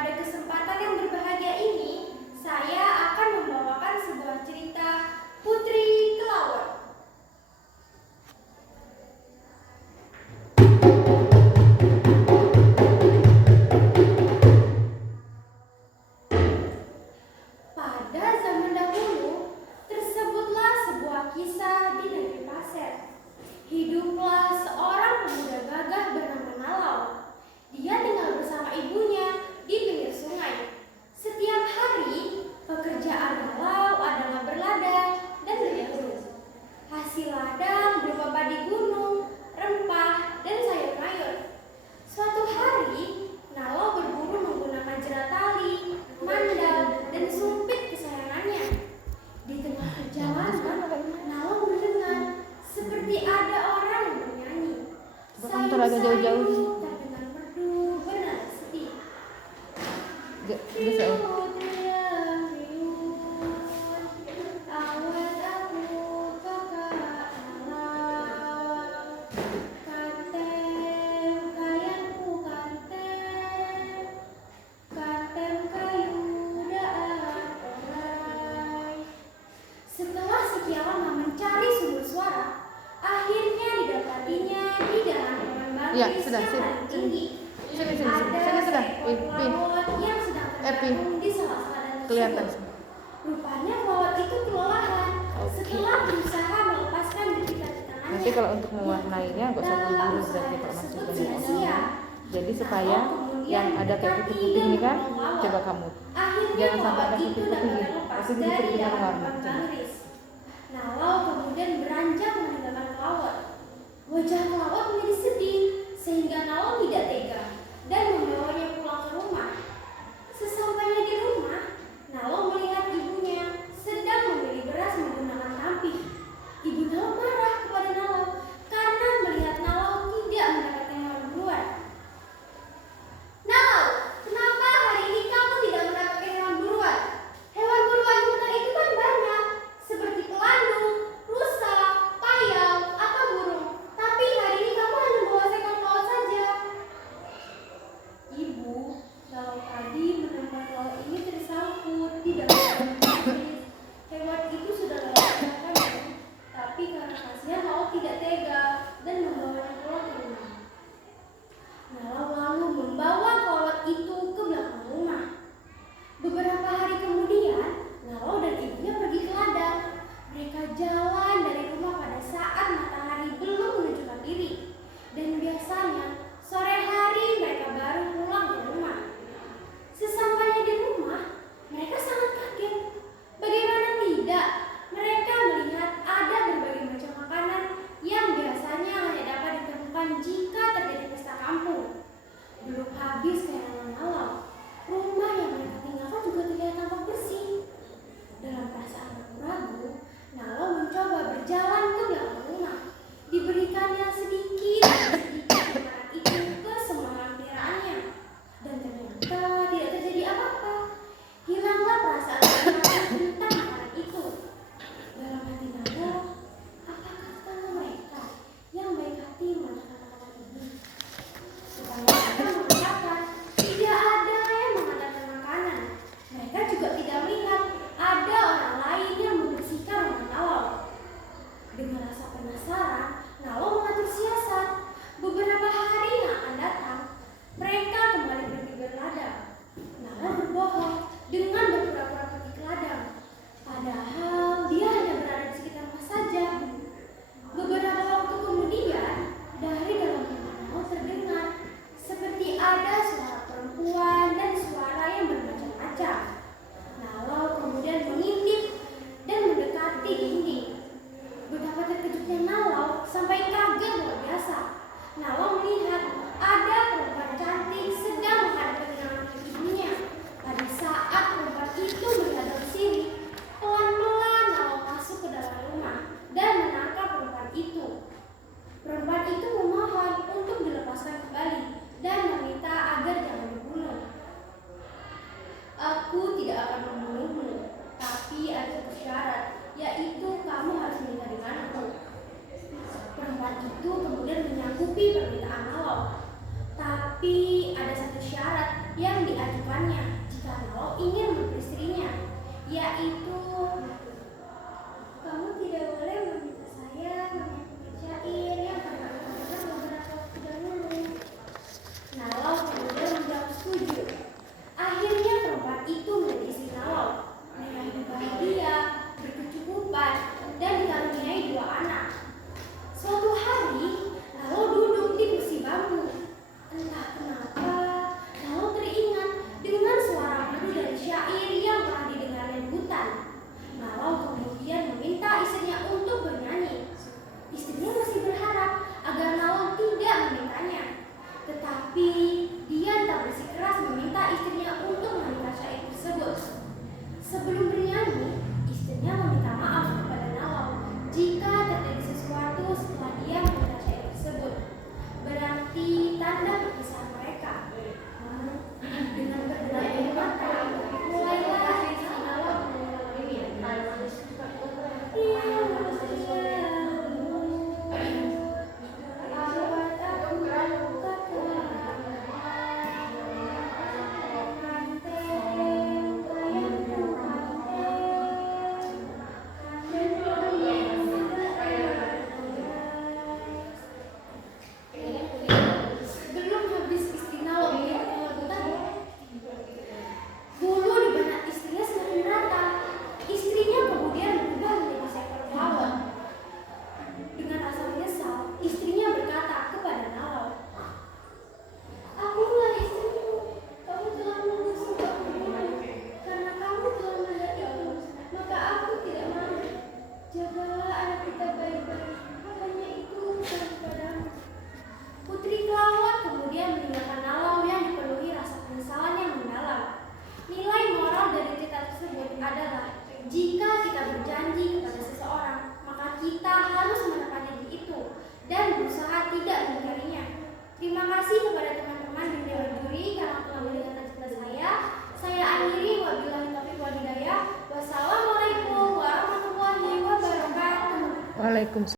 Pada kesempatan yang berbahagia ini, saya akan membawakan sebuah cerita Putri Kelawar. Pada zaman dahulu, tersebutlah sebuah kisah di negeri pasir. Hiduplah seorang pemuda gagah bernama Nalau. Dia tinggal bersama ibunya di pinggir sungai. Setiap hari, pekerjaan Nalau adalah berladang dan berburu. Hasil ladang berupa padi gunung, rempah, dan sayur mayur. Suatu hari, Nalau berburu menggunakan jerat tali, mandal, dan sumpit kesayangannya. Di tengah perjalanan, Nalau mendengar seperti ada orang yang bernyanyi. Sayup-sayup terdengar merdu bernada sedih. Riuh, riang, riuh, awet aku kakak Nalau. Katem kayanku katem, katem kayu daan orai. Setelah sekian lama mencari sumber suara, akhirnya didapatinya di dalam pohon bangkis yang paling tinggi. Ada seekor laut yang sedang tergantung di sela-sela danau tersebut. Rupanya laut itu kelelahan setelah berusaha melepaskan jepitan di tangannya. Nanti kalau untuk mewarnainya nggak usah buru-buru berarti Pak Masnya. Jadi supaya yang ada kayak putih-putih ini kan, coba kamu jangan sampai ada putih-putih, tapi diberi dengan warna. Nalau kemudian beranjak meninggalkan laut. Wajah laut menjadi sedih sehingga Nalau tidak tega dan membawanya pulang ke rumah. Sesampainya di rumah, Nalau melihat ibunya sedang memilih beras menggunakan tampih. Ibu Nalau marah kepada Nalau karena melihat Nalau tidak mendapatkan hewan buruan. Nalau, kenapa hari ini kamu tidak mendapatkan hewan buruan? Hewan buruan di hutan itu kan banyak, seperti pelandung, rusa, payau, atau burung. Tapi hari ini kamu hanya membawa seekor laut saja. Ibu, Nalau tadi menemukan laut ini tersangkut di dalam bangkis. Hewan itu sudah lewat makannya, tapi karena kasihan Nalau tidak tega dan membawanya pulang ke rumah. Nalau lalu membawa laut itu ke belakang rumah. Beberapa hari kemudian, Nalau dan ibunya pergi ke ladang. Mereka jalan dari rumah pada saat matahari belum menunjukkan diri. Dan biasanya, sore hari mereka baru pulang ke rumah. Sesampainya di rumah, mereka sangat kaget. Bagaimana tidak? Mereka melihat ada berbagai macam makanan yang biasanya hanya dapat ditemukan jika terjadi pesta kampung. Belum habis kehilangan Nalau, rumah yang mereka tinggalkan juga terlihat tampak bersih. Dalam perasaan ragu-ragu, Nalau mencoba berjalan ke belakang rumah. Diberikannya sedikit demi sedikit makanan itu ke semua hewan peliharaannya. Dan ternyata tidak terjadi apa-apa. Hilanglah perasaan ragu tentang makanan itu. Dalam hati Nalau, apakah tetangga mereka yang baik hati memakan makanan ini? Tetangga mereka mengatakan tidak ada yang mengadakan makanan. Mereka juga tidak melihat ada orang lain yang membersihkan rumah Nalau. Dengan rasa penasaran, Nalau mengatur siasat. Beberapa hari yang akan datang, mereka kembali pergi berladang. Nalau berbohong dengan berpura-pura pergi ke ladang. Padahal dia hanya berada di sekitar rumah saja. Beberapa waktu kemudian, dari dalam rumah Nalau terdengar seperti ada suara perempuan dan suara yang bermacam-macam. Nalau kemudian mengintip dan mendekati dinding. Betapa terkejutnya Nalau sampai kaget luar biasa. Nalau melihat ada perempuan cantik sedang menghadap dengan ibunya. Pada saat perempuan itu melihat dari sini, pelan-pelan Nalau masuk ke dalam rumah dan menangkap perempuan itu. Perempuan itu memohon untuk dilepaskan kembali dan meminta agar jangan dibunuh. Aku tidak akan membunuhmu, tapi ada satu syarat, yaitu kamu harus menikah denganku. Perempuan itu kemudian menyanggupi permintaan Nalau. Tapi Tetapi ada satu syarat yang diajukannya jika Nawal ingin memperistrinya, yaitu kamu tidak boleh meminta saya menyanyikan syair yang pernah aku dengar beberapa waktu dahulu. Nawal kemudian menjawab setuju. Akhirnya perempuan itu menjadi istri Nawal. Mereka hidup bahagia, berkecukupan, dan dikaruniai 2 anak. Suatu hari, Nawal duduk di kursi bambu. Entah kenapa, Nawal teringat dengan suara merdu dari syair yang pernah didengarnya di hutan. Nawal kemudian meminta istrinya untuk bernyanyi. Istrinya masih berharap agar Nawal tidak memintanya. Tetapi dia tak bersikeras meminta istrinya untuk menyanyikan syair tersebut. Sebelum bernyanyi, istrinya meminta maaf kepada Nawal jika terjadi sesuatu setelah dia meminta syair tersebut. Berarti tanda perpisahan mereka. Dengan berbelah mata, mulailah istri Nawal Belum habis istri Nawal melakukan bulu di benak istrinya semakin rata. Istrinya kemudian berubah menjadi seekor kelawar. Dengan rasa menyesal, istrinya berkata kepada Nawal, "Akulah istrimu. Kamu telah mengusung aku. Karena kamu telah melihat itu, maka aku tidak mau. Jagalah anak kita baik-baik. Hanya itu kepadamu." Putri kelawar kemudian meninggalkan Nawal yang dipenuhi rasa penyesalan yang mendalam. Nilai moral dari cerita tersebut adalah jika kita berjanji kepada seseorang, maka kita harus menepati itu dan berusaha tidak mengingkarinya. Terima kasih kepada teman-teman di Dewan Juri karena telah mendengarkan cerita saya. Saya akhiri, wabillahi taufiq wal hidayah. Wassalamualaikum warahmatullahi wabarakatuh. Waalaikumsalam.